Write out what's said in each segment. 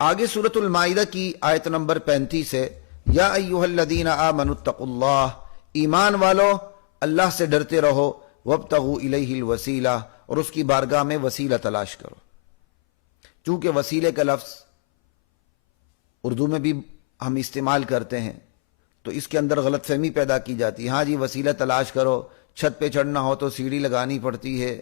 آگے سورۃ المائدہ کی آیت نمبر 35 ہے، یا ایھا آمنوا اتقوا اللہ، ایمان والو اللہ سے ڈرتے رہو، وابتغوا الیہ الوسیلہ، اور اس کی بارگاہ میں وسیلہ تلاش کرو۔ چونکہ وسیلے کا لفظ اردو میں بھی ہم استعمال کرتے ہیں تو اس کے اندر غلط فہمی پیدا کی جاتی ہے۔ ہاں جی وسیلہ تلاش کرو، چھت پہ چڑھنا ہو تو سیڑھی لگانی پڑتی ہے،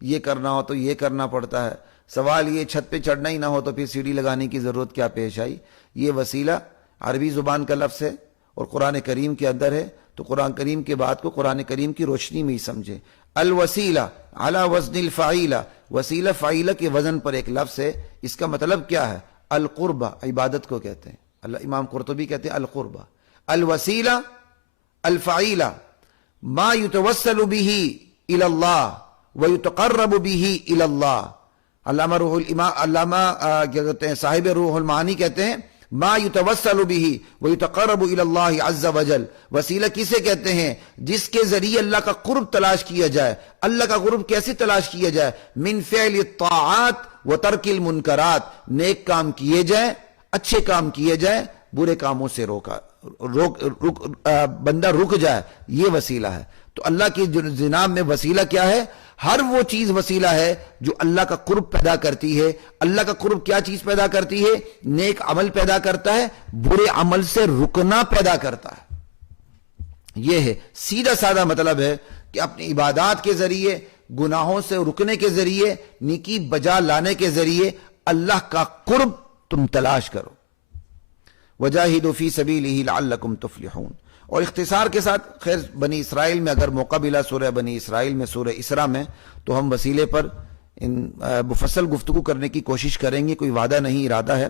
یہ کرنا ہو تو یہ کرنا پڑتا ہے۔ سوال یہ چھت پہ چڑھنا ہی نہ ہو تو پھر سیڑھی لگانے کی ضرورت کیا پیش آئی؟ یہ وسیلہ عربی زبان کا لفظ ہے اور قرآن کریم کے اندر ہے، تو قرآن کریم کے بات کو قرآن کریم کی روشنی میں ہی سمجھے۔ الوسیلہ علی وزن الفعیلہ، وسیلہ فعیلہ کے وزن پر ایک لفظ ہے، اس کا مطلب کیا ہے؟ القربہ، عبادت کو کہتے ہیں۔ اللہ امام قرطبی کہتے ہیں القربہ، الوسیلہ الفعیلہ ما یتوسل به الی اللہ ویتقرب به الی اللہ۔ علامہ کیا کہتے ہیں صاحب روح المعانی کہتے ہیں ما یتوسل به ویتقرب الی اللہ عز وجل، وسیلہ کسے کہتے ہیں؟ جس کے ذریعے اللہ کا قرب تلاش کیا جائے۔ اللہ کا قرب کیسے تلاش کیا جائے؟ من فعل الطاعات و ترک المنکرات، نیک کام کیے جائیں، اچھے کام کیے جائیں، برے کاموں سے بندہ رک جائے، یہ وسیلہ ہے۔ تو اللہ کی جناب میں وسیلہ کیا ہے؟ ہر وہ چیز وسیلہ ہے جو اللہ کا قرب پیدا کرتی ہے۔ اللہ کا قرب کیا چیز پیدا کرتی ہے؟ نیک عمل پیدا کرتا ہے، برے عمل سے رکنا پیدا کرتا ہے۔ یہ ہے سیدھا سادہ مطلب ہے کہ اپنی عبادات کے ذریعے، گناہوں سے رکنے کے ذریعے، نیکی بجا لانے کے ذریعے اللہ کا قرب تم تلاش کرو۔ وجاہدوا فی سبیلہ لعلکم تفلحون۔ اور اختصار کے ساتھ خیر بنی اسرائیل میں اگر موقع ملا سورہ بنی اسرائیل میں سورہ اسراء میں تو ہم وسیلے پر مفصل گفتگو کرنے کی کوشش کریں گے، کوئی وعدہ نہیں، ارادہ ہے۔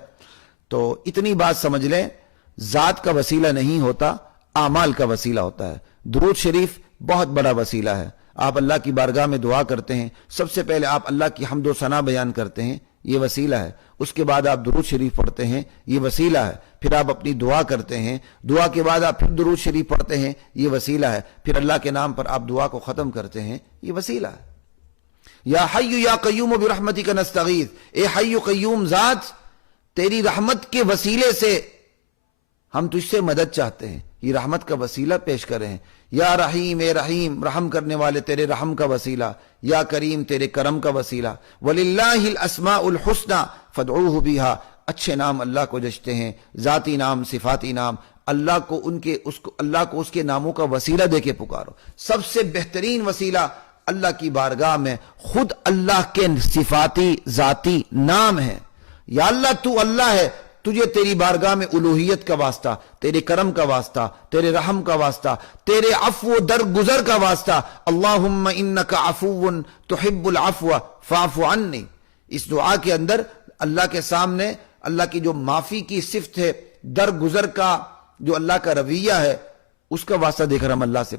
تو اتنی بات سمجھ لیں، ذات کا وسیلہ نہیں ہوتا، اعمال کا وسیلہ ہوتا ہے۔ درود شریف بہت بڑا وسیلہ ہے۔ آپ اللہ کی بارگاہ میں دعا کرتے ہیں، سب سے پہلے آپ اللہ کی حمد و ثنا بیان کرتے ہیں، یہ وسیلہ ہے۔ اس کے بعد آپ درود شریف پڑھتے ہیں، یہ وسیلہ ہے۔ پھر آپ اپنی دعا کرتے ہیں، دعا کے بعد آپ پھر درود شریف پڑھتے ہیں، یہ وسیلہ ہے۔ پھر اللہ کے نام پر آپ دعا کو ختم کرتے ہیں، یہ وسیلہ ہے۔ یا حی یا قیوم برحمتک نستغیث، اے حی قیوم ذات تیری رحمت کے وسیلے سے ہم تجھ سے مدد چاہتے ہیں، یہ رحمت کا وسیلہ پیش کرے ہیں۔ یا رحیم، اے رحیم رحم کرنے والے تیرے رحم کا وسیلہ، یا کریم تیرے کرم کا وسیلہ۔ وَلِلَّهِ الْأَسْمَاءُ الْحُسْنَى فَادْعُوهُ بِهَا، اچھے نام اللہ کو جچتے ہیں، ذاتی نام، صفاتی نام، اللہ کو اس کے ناموں کا وسیلہ دے کے پکارو۔ سب سے بہترین وسیلہ اللہ کی بارگاہ میں خود اللہ کے صفاتی ذاتی نام ہے۔ یا اللہ تو اللہ ہے، تجھے تیری بارگاہ میں الوہیت کا واسطہ، تیرے کرم کا واسطہ، تیرے رحم کا واسطہ، تیرے عفو درگزر کا واسطہ۔ اللہم انک عفو تحب العفو فاعف عنی، اس دعا کے اندر اللہ کے سامنے اللہ کی جو معافی کی صفت ہے، درگزر کا جو اللہ کا رویہ ہے، اس کا واسطہ دے کر ہم اللہ سے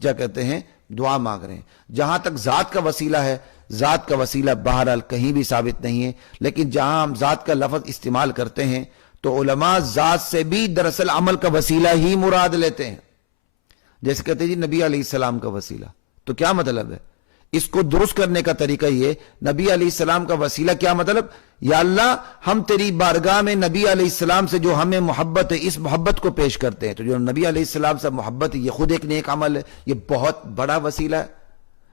کیا کہتے ہیں؟ دعا مانگ رہے ہیں۔ جہاں تک ذات کا وسیلہ ہے، ذات کا وسیلہ بہرحال کہیں بھی ثابت نہیں ہے، لیکن جہاں ہم ذات کا لفظ استعمال کرتے ہیں تو علماء ذات سے بھی دراصل عمل کا وسیلہ ہی مراد لیتے ہیں۔ جیسے کہتے ہیں جی نبی علیہ السلام کا وسیلہ، تو کیا مطلب ہے؟ اس کو درست کرنے کا طریقہ یہ، نبی علیہ السلام کا وسیلہ کیا مطلب؟ یا اللہ ہم تیری بارگاہ میں نبی علیہ السلام سے جو ہمیں محبت ہے، اس محبت کو پیش کرتے ہیں۔ تو جو نبی علیہ السلام سے محبت ہے، یہ خود ایک نیک عمل ہے، یہ بہت بڑا وسیلہ ہے،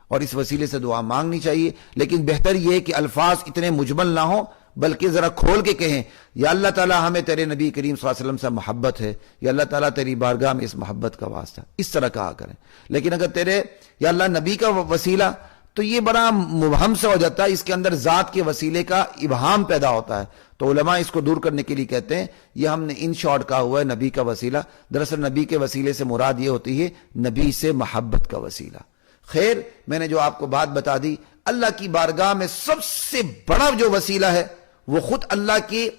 اور اس وسیلے سے دعا مانگنی چاہیے۔ لیکن بہتر یہ کہ الفاظ اتنے مجمل نہ ہوں، بلکہ ذرا کھول کے کہیں، یا اللہ تعالیٰ ہمیں تیرے نبی کریم صلی اللہ علیہ وسلم سے محبت ہے، یا اللہ تعالیٰ تیری بارگاہ میں اس محبت کا واسطہ، اس طرح کہا کریں۔ لیکن اگر تیرے یا اللہ نبی کا وسیلہ، تو یہ بڑا مبہم سے ہو جاتا ہے، اس کے اندر ذات کے وسیلے کا ابہام پیدا ہوتا ہے۔ تو علماء اس کو دور کرنے کے لیے کہتے ہیں یہ ہم نے ان شارٹ کہا ہوا ہے نبی کا وسیلہ، دراصل نبی کے وسیلے سے مراد یہ ہوتی ہے نبی سے محبت کا وسیلہ۔ خیر میں نے جو آپ کو بات بتا دی، اللہ کی بارگاہ میں سب سے بڑا جو وسیلہ ہے وہ خود اللہ کے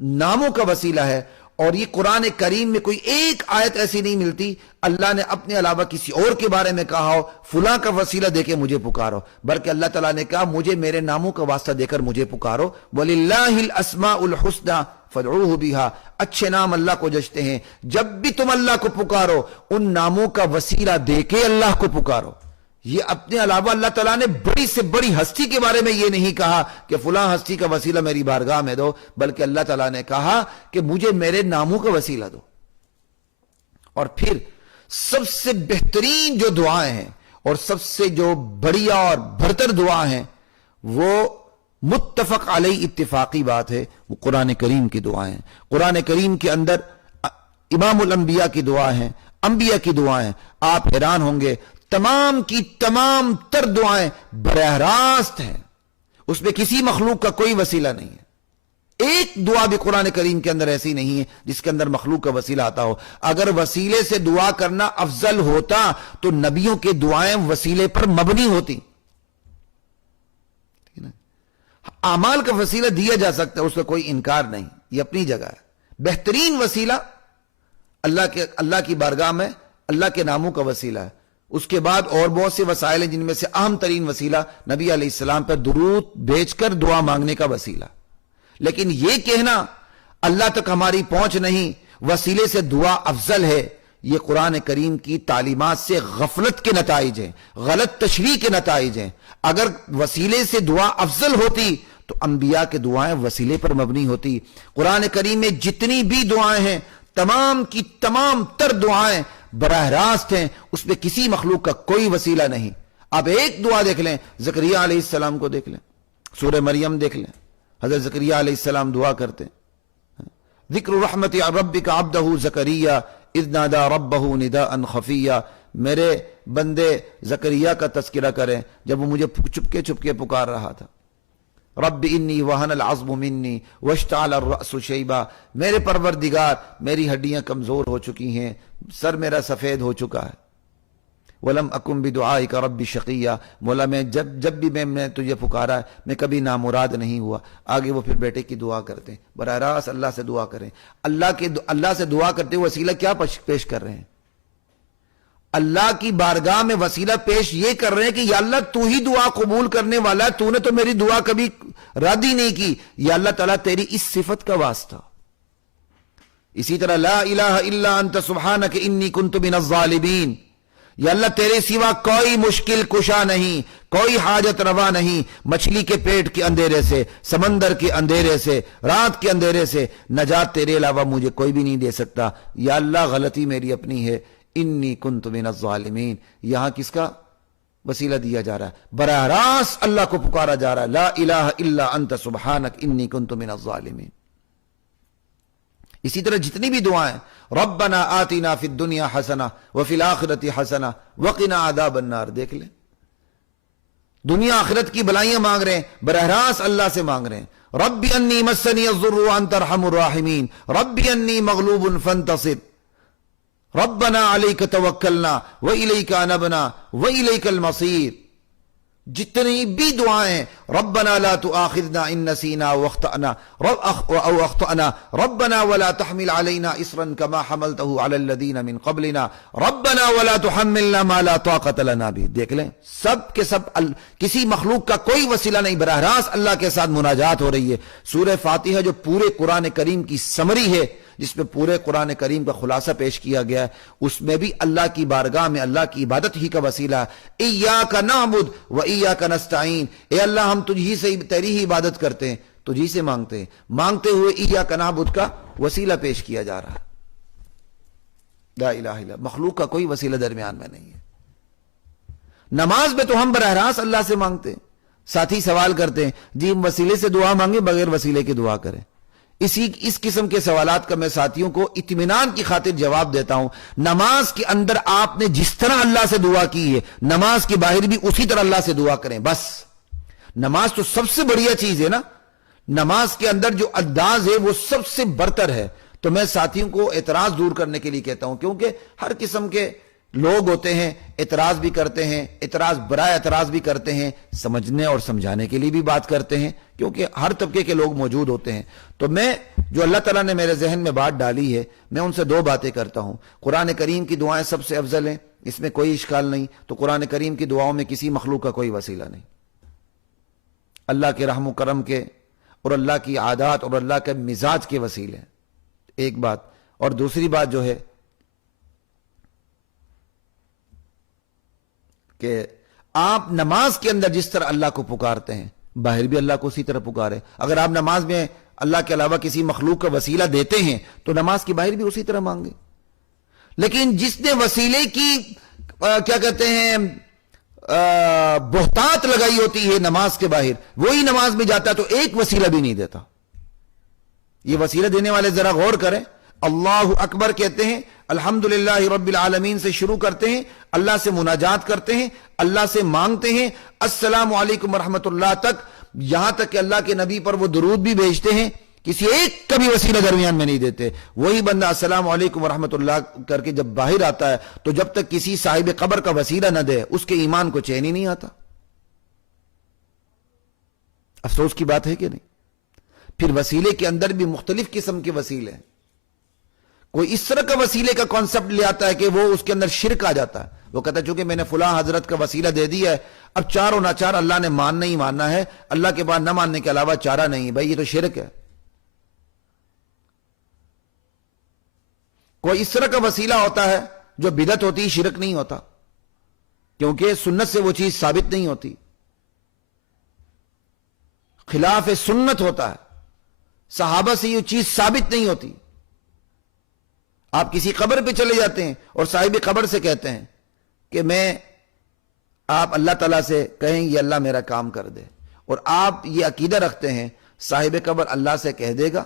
ناموں کا وسیلہ ہے۔ اور یہ قرآن کریم میں کوئی ایک آیت ایسی نہیں ملتی اللہ نے اپنے علاوہ کسی اور کے بارے میں کہا ہو فلاں کا وسیلہ دے کے مجھے پکارو، بلکہ اللہ تعالیٰ نے کہا مجھے میرے ناموں کا واسطہ دے کر مجھے پکارو۔ وَلِلَّهِ الْأَسْمَاءُ الْحُسْنَى فَادْعُوهُ بِهَا، اچھے نام اللہ کو جچتے ہیں، جب بھی تم اللہ کو پکارو ان ناموں کا وسیلہ دے کے اللہ کو پکارو۔ یہ اپنے علاوہ اللہ تعالیٰ نے بڑی سے بڑی ہستی کے بارے میں یہ نہیں کہا کہ فلاں ہستی کا وسیلہ میری بارگاہ میں دو، بلکہ اللہ تعالیٰ نے کہا کہ مجھے میرے ناموں کا وسیلہ دو. اور پھر سب سے بہترین جو دعائیں ہیں اور سب سے جو بڑھیا اور برتر دعا ہیں، وہ متفق علیہ اتفاقی بات ہے، وہ قرآن کریم کی دعائیں ہیں. قرآن کریم کے اندر امام الانبیاء کی دعا ہیں، انبیاء کی دعائیں. آپ حیران ہوں گے، تمام کی تمام تر دعائیں براہ راست ہیں، اس میں کسی مخلوق کا کوئی وسیلہ نہیں ہے. ایک دعا بھی قرآن کریم کے اندر ایسی نہیں ہے جس کے اندر مخلوق کا وسیلہ آتا ہو. اگر وسیلے سے دعا کرنا افضل ہوتا تو نبیوں کے دعائیں وسیلے پر مبنی ہوتی. اعمال کا وسیلہ دیا جا سکتا ہے، اس کا کوئی انکار نہیں، یہ اپنی جگہ ہے. بہترین وسیلہ اللہ کی بارگاہ میں اللہ کے ناموں کا وسیلہ ہے. اس کے بعد اور بہت سے وسائل ہیں، جن میں سے اہم ترین وسیلہ نبی علیہ السلام پر درود بھیج کر دعا مانگنے کا وسیلہ. لیکن یہ کہنا اللہ تک ہماری پہنچ نہیں، وسیلے سے دعا افضل ہے، یہ قرآن کریم کی تعلیمات سے غفلت کے نتائج ہیں، غلط تشریح کے نتائج ہیں. اگر وسیلے سے دعا افضل ہوتی تو انبیاء کے دعائیں وسیلے پر مبنی ہوتی. قرآن کریم میں جتنی بھی دعائیں ہیں، تمام کی تمام تر دعائیں براہ راست ہیں، اس میں کسی مخلوق کا کوئی وسیلہ نہیں. آپ ایک دعا دیکھ لیں، زکریا علیہ السلام کو دیکھ لیں، سورہ مریم دیکھ لیں، حضرت زکریا علیہ السلام دعا کرتے ہیں، ذکر رحمت ربک عبدہ زکریا اذ نادى ربہ نداء خفیا. میرے بندے زکریا کا تذکرہ کریں جب وہ مجھے چپکے پکار رہا تھا. رب انی وہن العظم منی واشتعل الرأس شیبا. میرے پروردگار، میری ہڈیاں کمزور ہو چکی ہیں، سر میرا سفید ہو چکا ہے. ولم اکن بدعائک رب شقیا. مولا میں جب بھی میں تجھے پکارا ہے میں کبھی نامراد نہیں ہوا. آگے وہ پھر بیٹے کی دعا کرتے ہیں، براہ راست اللہ سے دعا کریں. اللہ سے دعا کرتے ہوئے وسیلہ کیا پیش کر رہے ہیں؟ اللہ کی بارگاہ میں وسیلہ پیش یہ کر رہے ہیں کہ یا اللہ تو ہی دعا قبول کرنے والا ہے، تو نے تو میری دعا کبھی رد ہی نہیں کی. یا اللہ تعالیٰ تیری اس صفت کا واسطہ. اسی طرح لا الہ الا انت سبحانک انی کنت من الظالمین. یا اللہ تیرے سوا کوئی مشکل کشا نہیں، کوئی حاجت روا نہیں. مچھلی کے پیٹ کے اندھیرے سے، سمندر کے اندھیرے سے، رات کے اندھیرے سے نجات تیرے علاوہ مجھے کوئی بھی نہیں دے سکتا. یا اللہ غلطی میری اپنی ہے، انی کنت من الظالمین. یہاں کس کا وسیلہ دیا جا رہا ہے؟ براہ راست اللہ کو پکارا جا رہا ہے، لا الہ الا انت سبحانک انی کنت من الظالمین. اسی طرح جتنی بھی دعائیں، ربنا آتنا فی الدنیا حسنہ وفی الآخرۃ حسنہ وقنا عذاب النار، دیکھ لیں دنیا آخرت کی بلائیاں مانگ رہے ہیں، براہ راست اللہ سے مانگ رہے ہیں. رب انی مسنی الضر وانت ارحم الراحمین، رب انی مغلوب فانتصر، ربنا علیک توکلنا وإلیک انبنا وإلیک المصیر. جتنی بھی دعائیں، ربنا لا تؤاخذنا ان نسینا او اخطأنا، ربنا ولا تحمل علينا اصرا كما حملته على الذين من قبلنا، ربنا ولا تحملنا ما لا طاقة لنا به. دیکھ لیں سب کے سب کسی مخلوق کا کوئی وسیلہ نہیں، براہ راست اللہ کے ساتھ مناجات ہو رہی ہے. سورہ فاتحہ جو پورے قرآن کریم کی سمری ہے، جس میں پورے قرآن کریم کا خلاصہ پیش کیا گیا ہے، اس میں بھی اللہ کی بارگاہ میں اللہ کی عبادت ہی کا وسیلہ ہے. ایاک نعبد و ایاک نستعین. اے اللہ ہم تجھی سے تیری ہی عبادت کرتے ہیں، تجھی سے مانگتے ہیں. مانگتے ہوئے ایاک نعبد کا وسیلہ پیش کیا جا رہا ہے. لا الہ الا، مخلوق کا کوئی وسیلہ درمیان میں نہیں ہے. نماز میں تو ہم براہ راست اللہ سے مانگتے ہیں. ساتھی سوال کرتے ہیں جی ہم وسیلے سے دعا مانگیں بغیر وسیلے کے دعا کریں. اس قسم کے سوالات کا میں ساتھیوں کو اطمینان کی خاطر جواب دیتا ہوں. نماز کے اندر آپ نے جس طرح اللہ سے دعا کی ہے، نماز کے باہر بھی اسی طرح اللہ سے دعا کریں. بس نماز تو سب سے بڑھیا چیز ہے نا. نماز کے اندر جو انداز ہے وہ سب سے برتر ہے. تو میں ساتھیوں کو اعتراض دور کرنے کے لیے کہتا ہوں، کیونکہ ہر قسم کے لوگ ہوتے ہیں، اعتراض بھی کرتے ہیں، اعتراض برائے اعتراض بھی کرتے ہیں، سمجھنے اور سمجھانے کے لیے بھی بات کرتے ہیں، کیونکہ ہر طبقے کے لوگ موجود ہوتے ہیں. تو میں جو اللہ تعالیٰ نے میرے ذہن میں بات ڈالی ہے، میں ان سے دو باتیں کرتا ہوں. قرآن کریم کی دعائیں سب سے افضل ہیں، اس میں کوئی اشکال نہیں. تو قرآن کریم کی دعاؤں میں کسی مخلوق کا کوئی وسیلہ نہیں، اللہ کے رحم و کرم کے اور اللہ کی عادات اور اللہ کے مزاج کے وسیلے ہیں. ایک بات. اور دوسری بات جو ہے کہ آپ نماز کے اندر جس طرح اللہ کو پکارتے ہیں باہر بھی اللہ کو اسی طرح پکارے. اگر آپ نماز میں اللہ کے علاوہ کسی مخلوق کا وسیلہ دیتے ہیں تو نماز کی باہر بھی اسی طرح مانگے. لیکن جس نے وسیلے کی کیا کہتے ہیں بہتات لگائی ہوتی ہے نماز کے باہر, وہی نماز میں جاتا ہے تو ایک وسیلہ بھی نہیں دیتا. یہ وسیلہ دینے والے ذرا غور کریں. اللہ اکبر کہتے ہیں, الحمدللہ رب العالمین سے شروع کرتے ہیں, اللہ سے مناجات کرتے ہیں, اللہ سے مانگتے ہیں, السلام علیکم ورحمت اللہ تک, یہاں تک کہ اللہ کے نبی پر وہ درود بھی بھیجتے ہیں, کسی ایک کا بھی وسیلہ درمیان میں نہیں دیتے. وہی بندہ السلام علیکم ورحمت اللہ کر کے جب باہر آتا ہے تو جب تک کسی صاحب قبر کا وسیلہ نہ دے اس کے ایمان کو چین ہی نہیں آتا. افسوس کی بات ہے کہ نہیں. پھر وسیلے کے اندر بھی مختلف قسم کے وسیلے ہیں. کوئی اس طرح کا وسیلے کا کانسیپٹ لے آتا ہے کہ وہ اس کے اندر شرک آ جاتا ہے. وہ کہتا ہے چونکہ میں نے فلاں حضرت کا وسیلہ دے دیا ہے, اب چاروں ناچار اللہ نے ماننا ہی ماننا ہے, اللہ کے بعد نہ ماننے کے علاوہ چارہ نہیں. بھائی یہ تو شرک ہے. کوئی اس طرح کا وسیلہ ہوتا ہے جو بدعت ہوتی, شرک نہیں ہوتا, کیونکہ سنت سے وہ چیز ثابت نہیں ہوتی, خلاف سنت ہوتا ہے, صحابہ سے یہ چیز ثابت نہیں ہوتی. آپ کسی قبر پہ چلے جاتے ہیں اور صاحب قبر سے کہتے ہیں کہ آپ اللہ تعالیٰ سے کہیں یہ اللہ میرا کام کر دے, اور آپ یہ عقیدہ رکھتے ہیں صاحب قبر اللہ سے کہہ دے گا,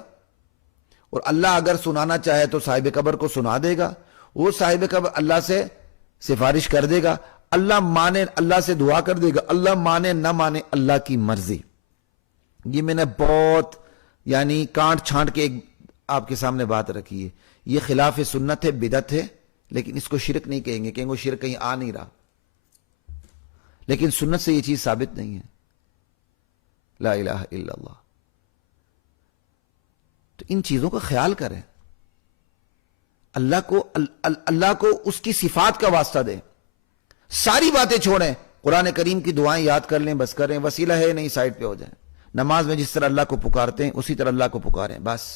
اور اللہ اگر سنانا چاہے تو صاحب قبر کو سنا دے گا, وہ صاحب قبر اللہ سے سفارش کر دے گا, اللہ مانے اللہ سے دعا کر دے گا, اللہ مانے نہ مانے اللہ کی مرضی. یہ میں نے بہت یعنی کانٹ چھانٹ کے ایک آپ کے سامنے بات رکھی ہے. یہ خلاف سنت ہے, بدعت ہے, لیکن اس کو شرک نہیں کہیں گے, کہیں گے شرک کہیں آ نہیں رہا, لیکن سنت سے یہ چیز ثابت نہیں ہے. لا الہ الا اللہ. تو ان چیزوں کا خیال کریں. اللہ کو اس کی صفات کا واسطہ دیں, ساری باتیں چھوڑیں, قرآن کریم کی دعائیں یاد کر لیں, بس کریں. وسیلہ ہے نہیں, سائڈ پہ ہو جائیں. نماز میں جس طرح اللہ کو پکارتے ہیں اسی طرح اللہ کو پکاریں, بس.